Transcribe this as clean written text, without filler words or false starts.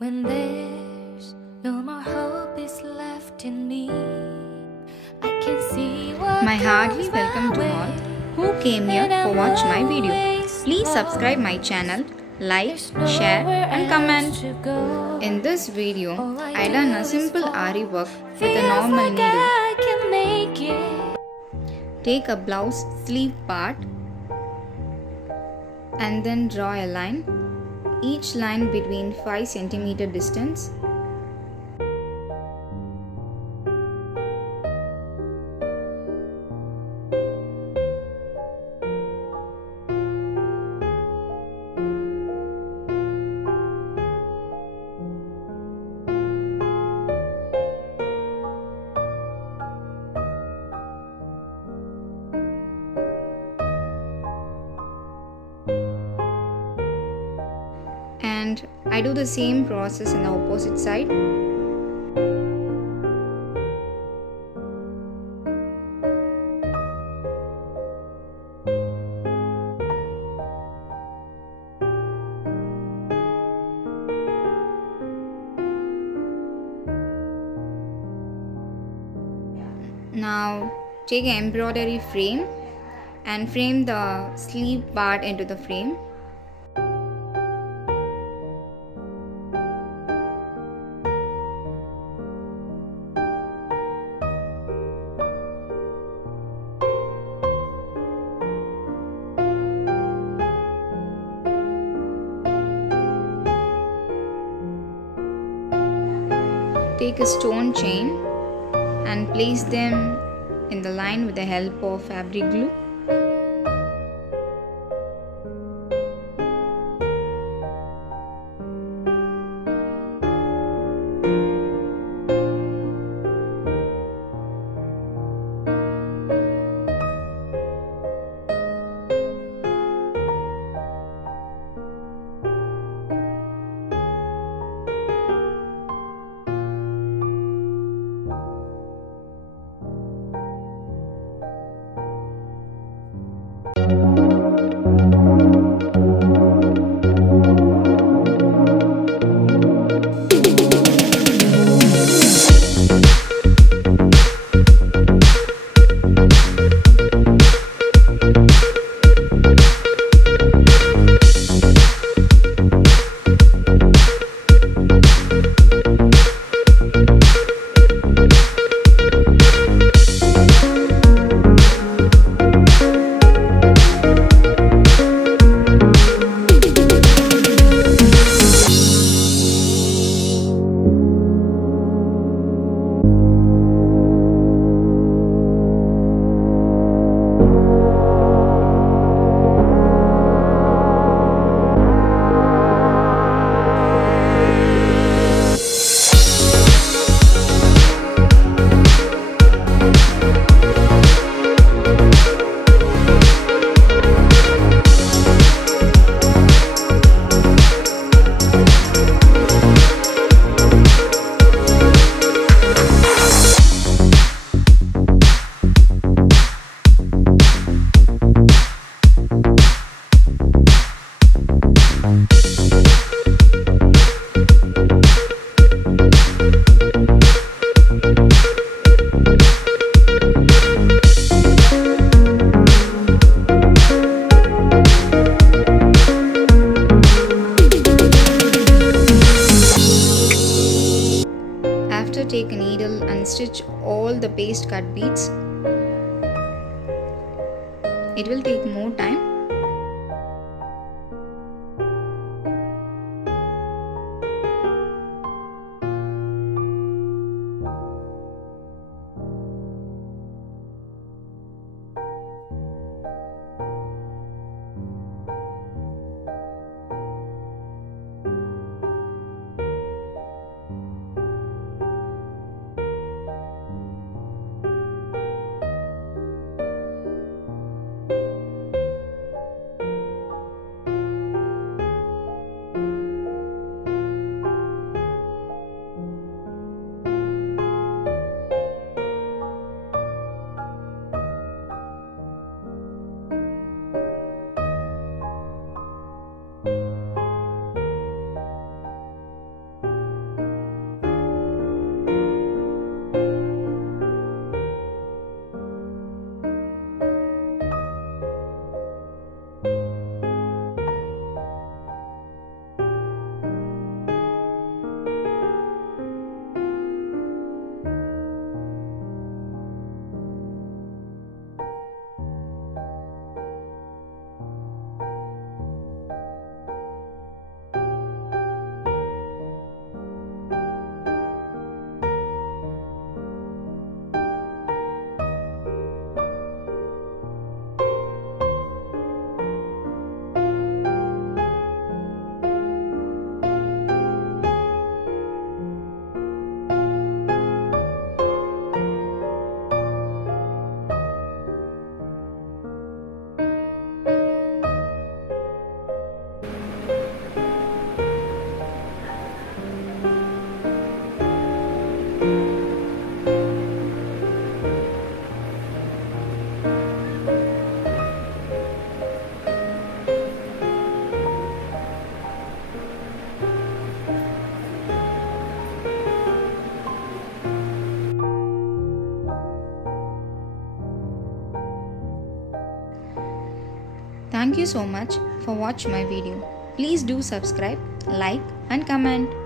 When there's no more hope is left in me, I can see what My heartily welcome to all who came here to watch my video. Please subscribe my channel, like, share and comment. In this video, I done a simple Aari work with a normal needle. Take a blouse sleeve part and then draw a line, each line between 5 cm distance. And I do the same process on the opposite side. Now take an embroidery frame and frame the sleeve part into the frame. Take a stone chain and place them in the line with the help of fabric glue. After, take a needle and stitch all the paste cut beads. It will take more time. Thank you so much for watching my video. Please do subscribe, like and comment.